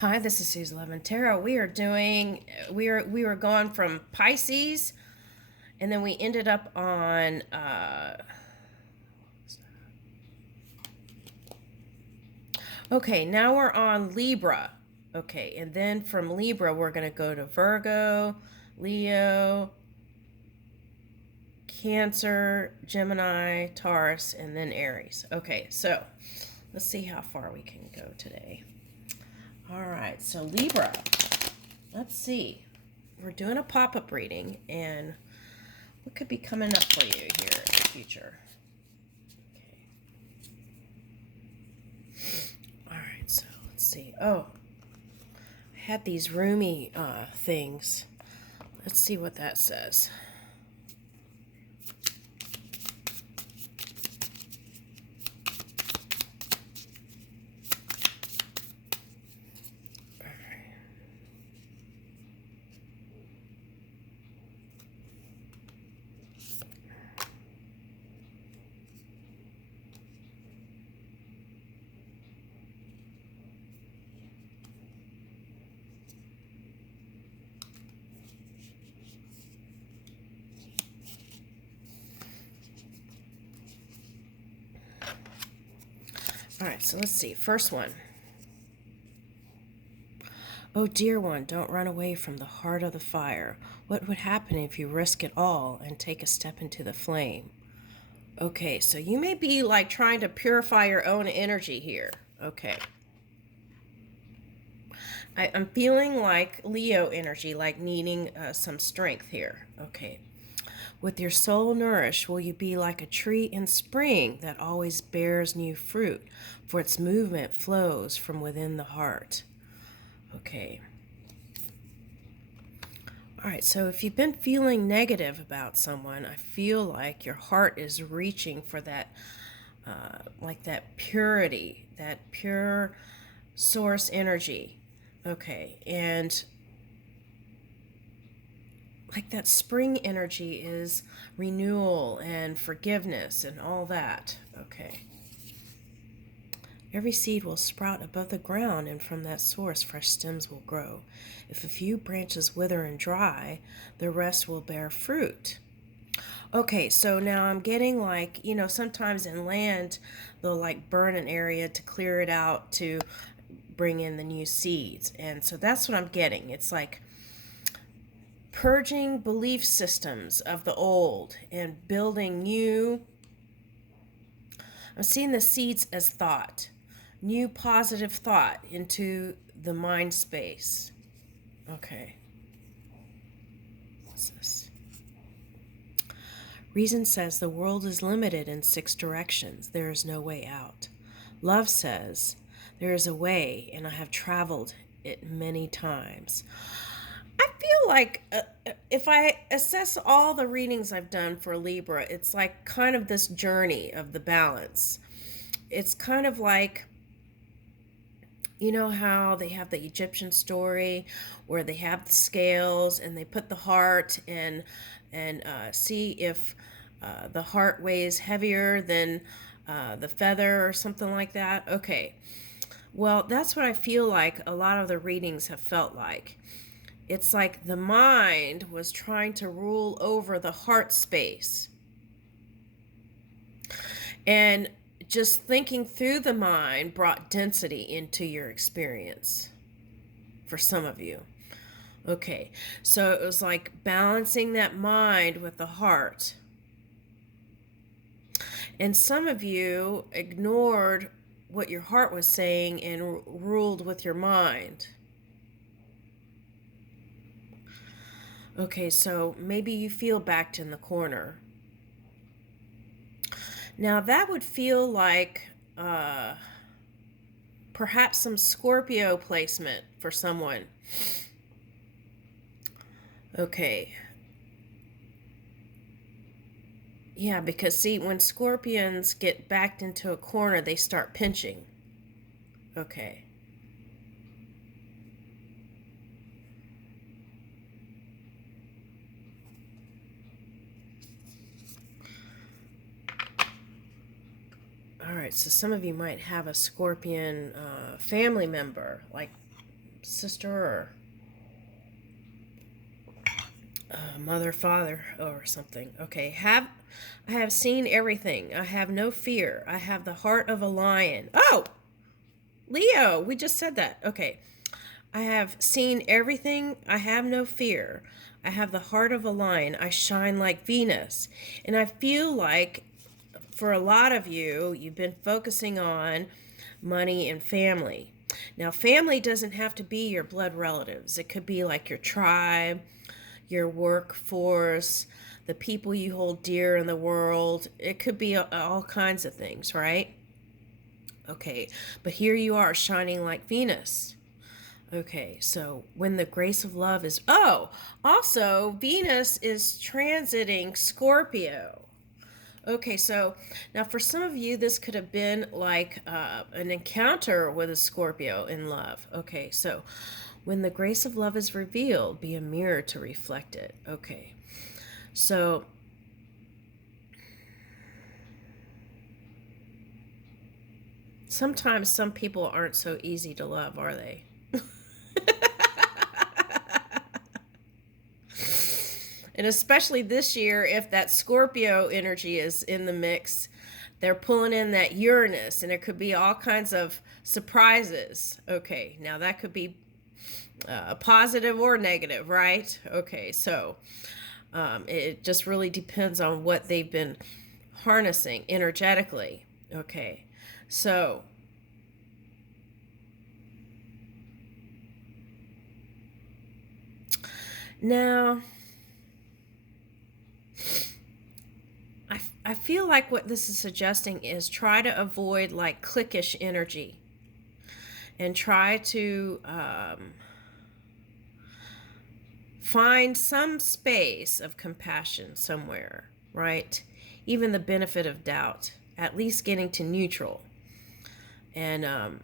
Hi, this is Susan Levin Tarot. We were going from Pisces, and then we ended up on okay, now we're on Libra. Okay, and then from Libra we're going to go to Virgo, Leo, Cancer, Gemini, Taurus, and then Aries. Okay, so let's see how far we can go today. All right, so Libra, let's see. We're doing a pop-up reading, and what could be coming up for you here in the future? Okay. All right, so let's see. Oh, I had these roomy things. Let's see what that says. All right, so let's see. First one. Oh, dear one, don't run away from the heart of the fire. What would happen if you risk it all and take a step into the flame? Okay, so you may be like trying to purify your own energy here. Okay. I'm feeling like Leo energy, like needing some strength here. Okay. With your soul nourished, will you be like a tree in spring that always bears new fruit, for its movement flows from within the heart? Okay. All right, so if you've been feeling negative about someone, I feel like your heart is reaching for that, like that purity, that pure source energy. Okay, and like that spring energy is renewal and forgiveness and all that. Okay. Every seed will sprout above the ground, and from that source fresh stems will grow. If a few branches wither and dry, the rest will bear fruit. Okay, so now I'm getting like, sometimes in land, they'll like burn an area to clear it out to bring in the new seeds. And so that's what I'm getting. It's like purging belief systems of the old and building new. I'm seeing the seeds as thought, new positive thought into the mind space. Okay. What's this? Reason says the world is limited in 6 directions. There is no way out. Love says there is a way, and I have traveled it many times. I feel like if I assess all the readings I've done for Libra, it's like kind of this journey of the balance. It's kind of like, you know how they have the Egyptian story where they have the scales and they put the heart and see if the heart weighs heavier than the feather or something like that. Okay. Well, that's what I feel like a lot of the readings have felt like. It's like the mind was trying to rule over the heart space. And just thinking through the mind brought density into your experience for some of you. Okay, so it was like balancing that mind with the heart. And some of you ignored what your heart was saying and ruled with your mind. Okay, so maybe you feel backed in the corner. Now that would feel like perhaps some Scorpio placement for someone. Okay. Yeah, because see, when scorpions get backed into a corner, they start pinching. Okay. All right, so some of you might have a scorpion family member, like sister or mother, father, or something. Okay, I have seen everything. I have no fear. I have the heart of a lion. Oh, Leo, we just said that. Okay. I have seen everything. I have no fear. I have the heart of a lion. I shine like Venus. And I feel like for a lot of you, you've been focusing on money and family. Now, family doesn't have to be your blood relatives. It could be like your tribe, your workforce, the people you hold dear in the world. It could be all kinds of things, right? Okay, but here you are shining like Venus. Okay, so when the grace of love is. Oh, also, Venus is transiting Scorpio. Okay, so now for some of you, this could have been like an encounter with a Scorpio in love. Okay, so when the grace of love is revealed, be a mirror to reflect it. Okay, so sometimes some people aren't so easy to love, are they? And especially this year, if that Scorpio energy is in the mix, they're pulling in that Uranus, and it could be all kinds of surprises. Okay, now that could be positive or negative, right? Okay, so it just really depends on what they've been harnessing energetically. Okay, so now I feel like what this is suggesting is try to avoid like cliquish energy and try to find some space of compassion somewhere, right? Even the benefit of doubt, at least getting to neutral. And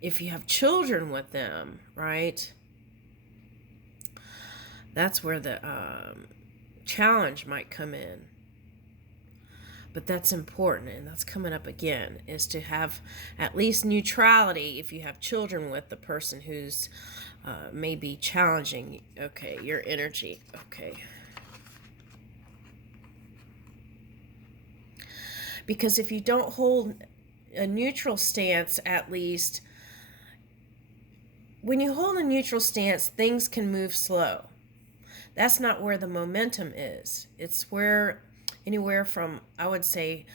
if you have children with them, right, that's where the challenge might come in. But that's important, and that's coming up again, is to have at least neutrality if you have children with the person who's maybe challenging, okay, your energy. Okay. Because if you don't hold a neutral stance, at least, when you hold a neutral stance, things can move slow. That's not where the momentum is. It's where anywhere from, I would say,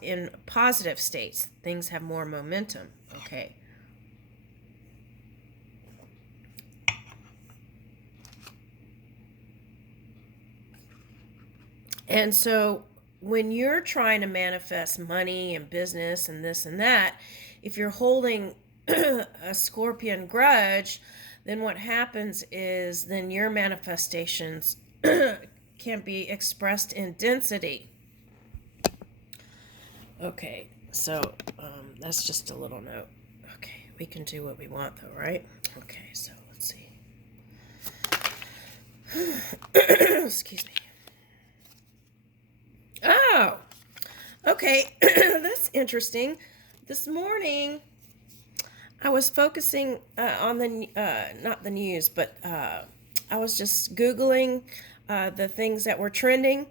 in positive states, things have more momentum. Okay. And so when you're trying to manifest money and business and this and that, if you're holding a scorpion grudge, then what happens is then your manifestations can be expressed in density. Okay, so that's just a little note. Okay, we can do what we want though, right? Okay, so let's see. Excuse me. Oh, okay, that's interesting. This morning, I was focusing on the, not the news, but I was just Googling the things that were trending.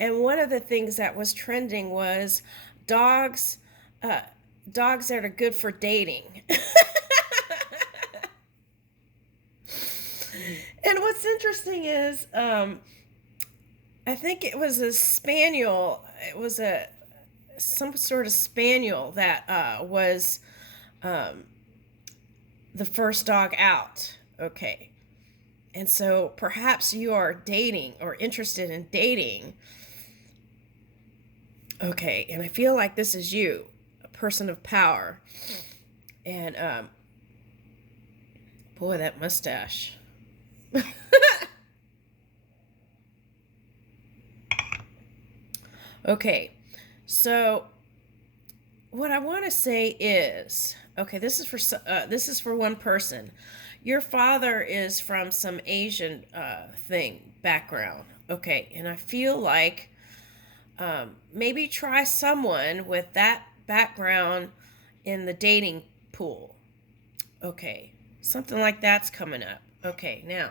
And one of the things that was trending was dogs, dogs that are good for dating. And what's interesting is, I think it was a spaniel. It was some sort of spaniel that was the first dog out. Okay. And so perhaps you are dating or interested in dating. Okay. And I feel like this is you, a person of power. And boy, that mustache. Okay. So what I want to say is, okay, this is for one person. Your father is from some Asian background. Okay, and I feel like maybe try someone with that background in the dating pool. Okay, something like that's coming up. Okay, now.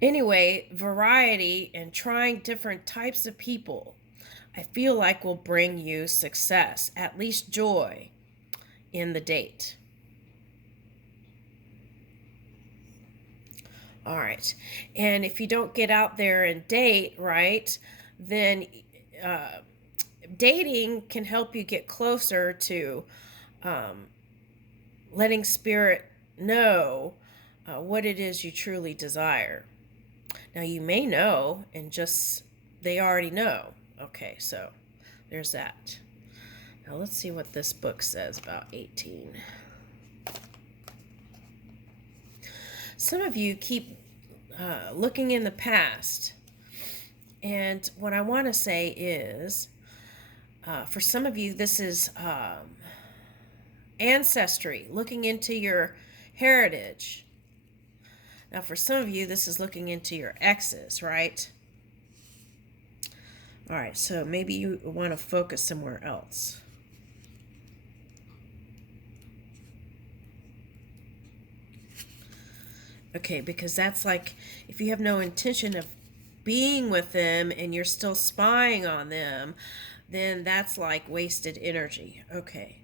Anyway, variety and trying different types of people, I feel like will bring you success, at least joy in the date. All right. And if you don't get out there and date, right, then uh, dating can help you get closer to um, letting spirit know what it is you truly desire. Now, you may know and just they already know. Okay, so there's that. Now, let's see what this book says about 18. Some of you keep looking in the past. And what I want to say is, for some of you, this is ancestry, looking into your heritage. Now, for some of you, this is looking into your exes, right? All right, so maybe you want to focus somewhere else. Okay, because that's like if you have no intention of being with them and you're still spying on them, then that's like wasted energy. Okay.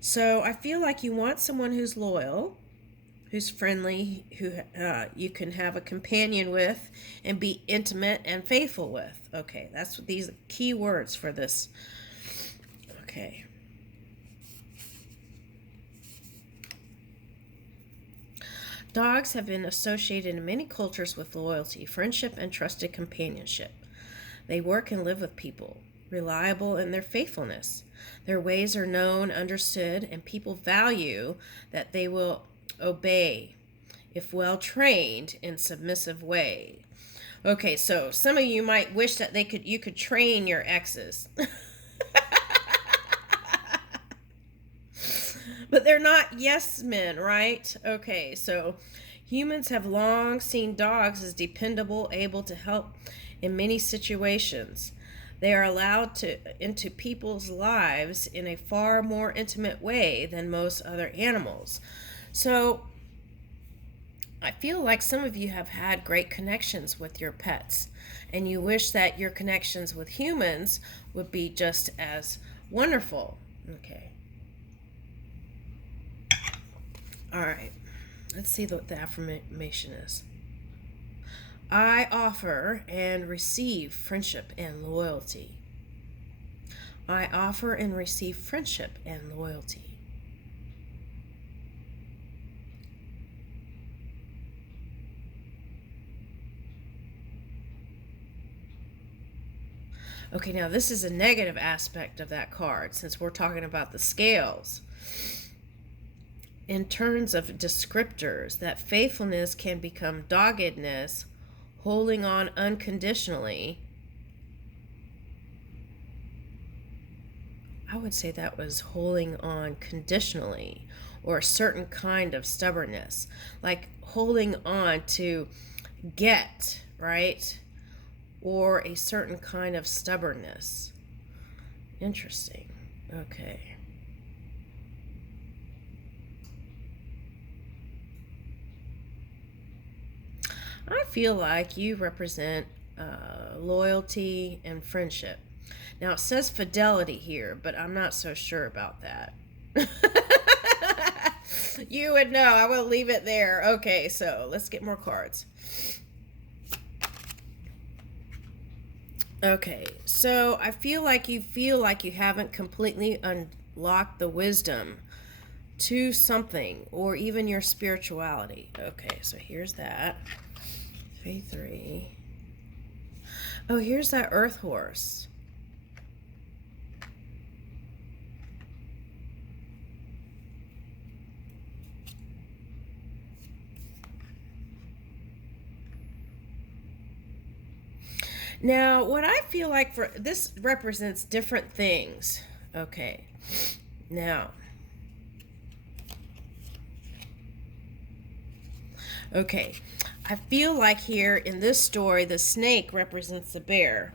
So I feel like you want someone who's loyal, who's friendly, who you can have a companion with and be intimate and faithful with. Okay, that's these key words for this. Okay. Dogs have been associated in many cultures with loyalty, friendship, and trusted companionship. They work and live with people, reliable in their faithfulness. Their ways are known, understood, and people value that they will obey if well trained in submissive way. Okay, so some of you might wish that you could train your exes. But they're not yes men, right? Okay, so humans have long seen dogs as dependable, able to help in many situations. They are allowed into people's lives in a far more intimate way than most other animals. So I feel like some of you have had great connections with your pets, and you wish that your connections with humans would be just as wonderful. Okay. All right, let's see what the affirmation is. I offer and receive friendship and loyalty. I offer and receive friendship and loyalty. Okay, now this is a negative aspect of that card since we're talking about the scales. In terms of descriptors, that faithfulness can become doggedness, holding on unconditionally. I would say that was holding on conditionally, or a certain kind of stubbornness, like holding on to get, right? Or a certain kind of stubbornness. Interesting. Okay. I feel like you represent loyalty and friendship. Now it says fidelity here, but I'm not so sure about that. You would know. I will leave it there. Okay, so let's get more cards. Okay, so I feel like you haven't completely unlocked the wisdom to something or even your spirituality. Okay, so here's that. 3. Oh, here's that earth horse. Now, what I feel like for this represents different things. Okay. Now. Okay. I feel like here in this story, the snake represents the bear,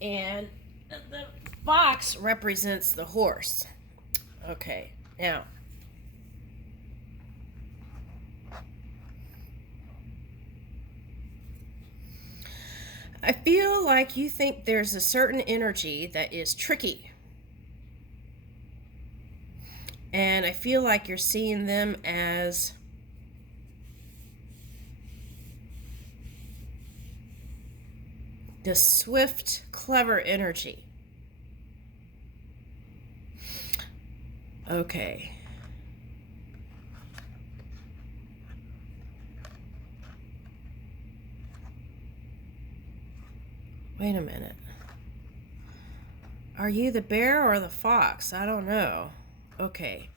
and the fox represents the horse. Okay, now, I feel like you think there's a certain energy that is tricky. And I feel like you're seeing them as the swift, clever energy. Okay. Wait a minute. Are you the bear or the fox? I don't know. Okay.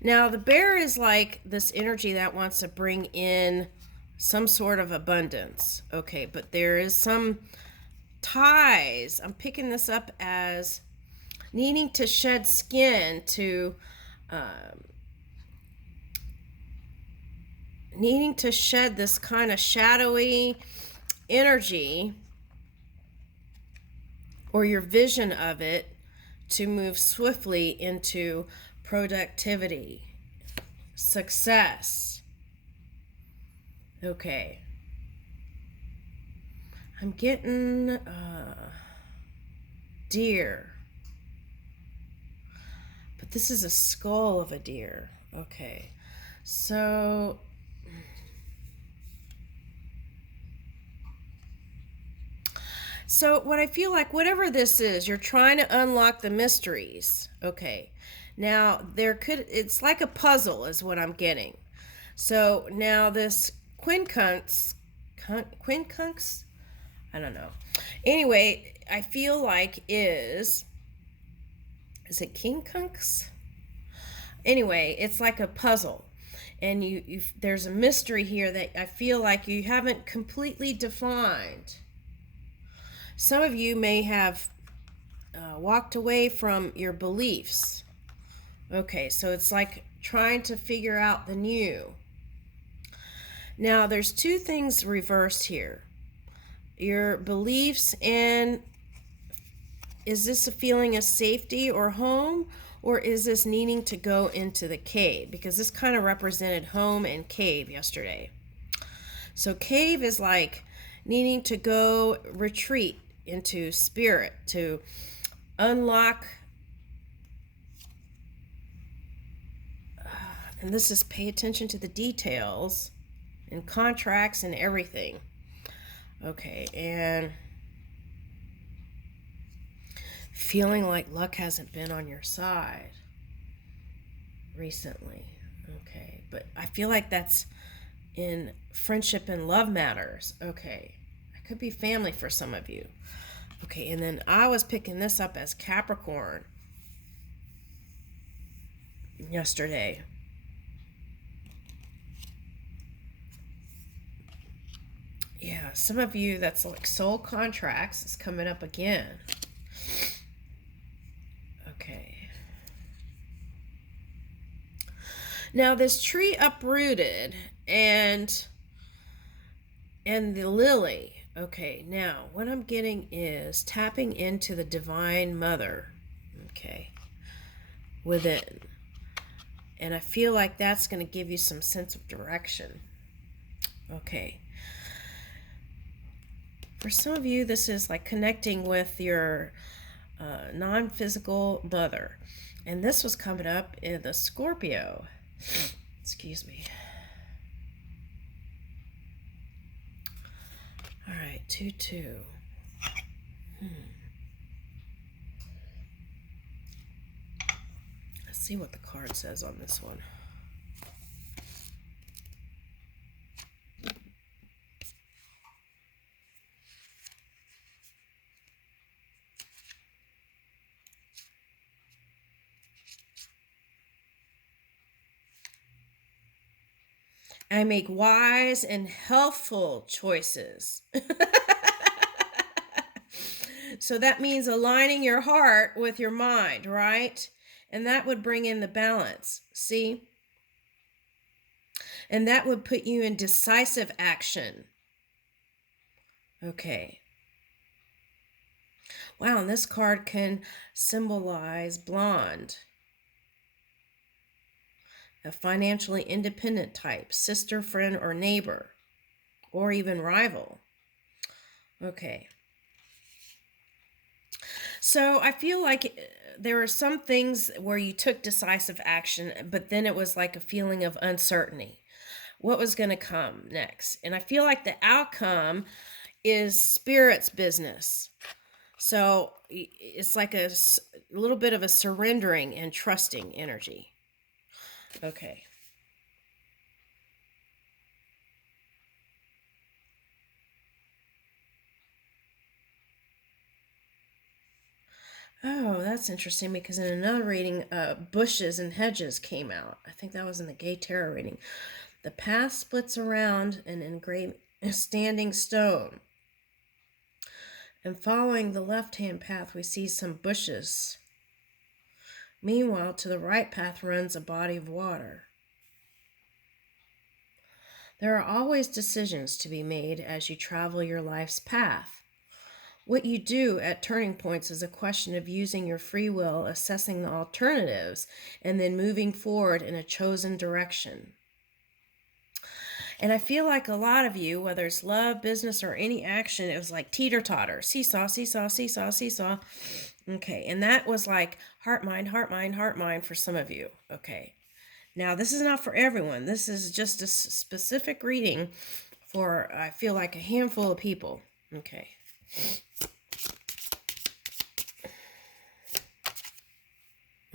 Now, the bear is like this energy that wants to bring in some sort of abundance. Okay, but there is some ties. I'm picking this up as needing to shed skin to um, needing to shed this kind of shadowy energy or your vision of it to move swiftly into productivity, success. Okay. I'm getting deer. But this is a skull of a deer. Okay. So what I feel like, whatever this is, you're trying to unlock the mysteries. Okay. Now it's like a puzzle is what I'm getting. So now this quincunx, I don't know. Anyway, I feel like is it quincunx? Anyway, it's like a puzzle. And there's a mystery here that I feel like you haven't completely defined. Some of you may have walked away from your beliefs. Okay, so it's like trying to figure out the new. Now, there's two things reversed here. Your beliefs, and is this a feeling of safety or home, or is this needing to go into the cave? Because this kind of represented home and cave yesterday. So cave is like needing to go retreat into spirit, to unlock, and this is pay attention to the details and contracts and everything. Okay, and feeling like luck hasn't been on your side recently. Okay, but I feel like that's in friendship and love matters. Okay, it could be family for some of you. Okay, and then I was picking this up as Capricorn yesterday. Yeah, some of you, that's like soul contracts is coming up again. Okay. Now this tree uprooted and the lily. Okay, now what I'm getting is tapping into the Divine Mother. Okay. Within. And I feel like that's going to give you some sense of direction. Okay. For some of you, this is like connecting with your non-physical mother. And this was coming up in the Scorpio. Excuse me. All right, 2-2. Let's see what the card says on this one. I make wise and healthful choices. So that means aligning your heart with your mind, right? And that would bring in the balance. See? And that would put you in decisive action. Okay. Wow, and this card can symbolize blonde. a financially independent type, sister, friend, or neighbor, or even rival. Okay. So I feel like there are some things where you took decisive action, but then it was like a feeling of uncertainty. What was going to come next? And I feel like the outcome is spirit's business. So it's like a little bit of a surrendering and trusting energy. Okay. Oh, that's interesting because in another reading, bushes and hedges came out. I think that was in the gay tarot reading. The path splits around an engraved standing stone. And following the left-hand path, we see some bushes. Meanwhile, to the right path runs a body of water. There are always decisions to be made as you travel your life's path. What you do at turning points is a question of using your free will, assessing the alternatives, and then moving forward in a chosen direction. And I feel like a lot of you, whether it's love, business, or any action, it was like teeter-totter, seesaw, seesaw, seesaw, seesaw. Okay, and that was like heart, mind, heart, mind, heart, mind for some of you. Okay, now this is not for everyone. This is just a specific reading for, I feel like, a handful of people. Okay.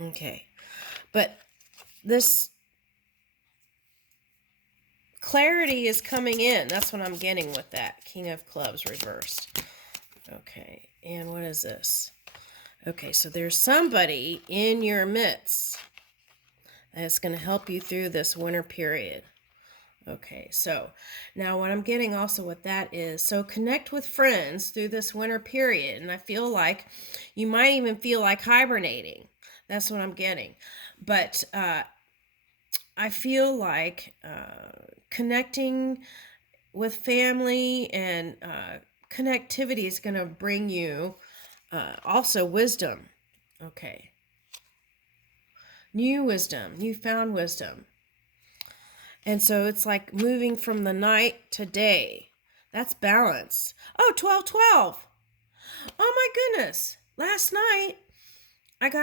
Okay, but this clarity is coming in. That's what I'm getting with that. King of Clubs reversed. Okay, and what is this? Okay, so there's somebody in your midst that's going to help you through this winter period. Okay, so now what I'm getting also with that is, so connect with friends through this winter period. And I feel like you might even feel like hibernating. That's what I'm getting. But I feel like connecting with family and connectivity is going to bring you also wisdom. Okay. New wisdom, newfound wisdom. And so it's like moving from the night to day. That's balance. Oh, 12, 12. Oh my goodness. Last night I got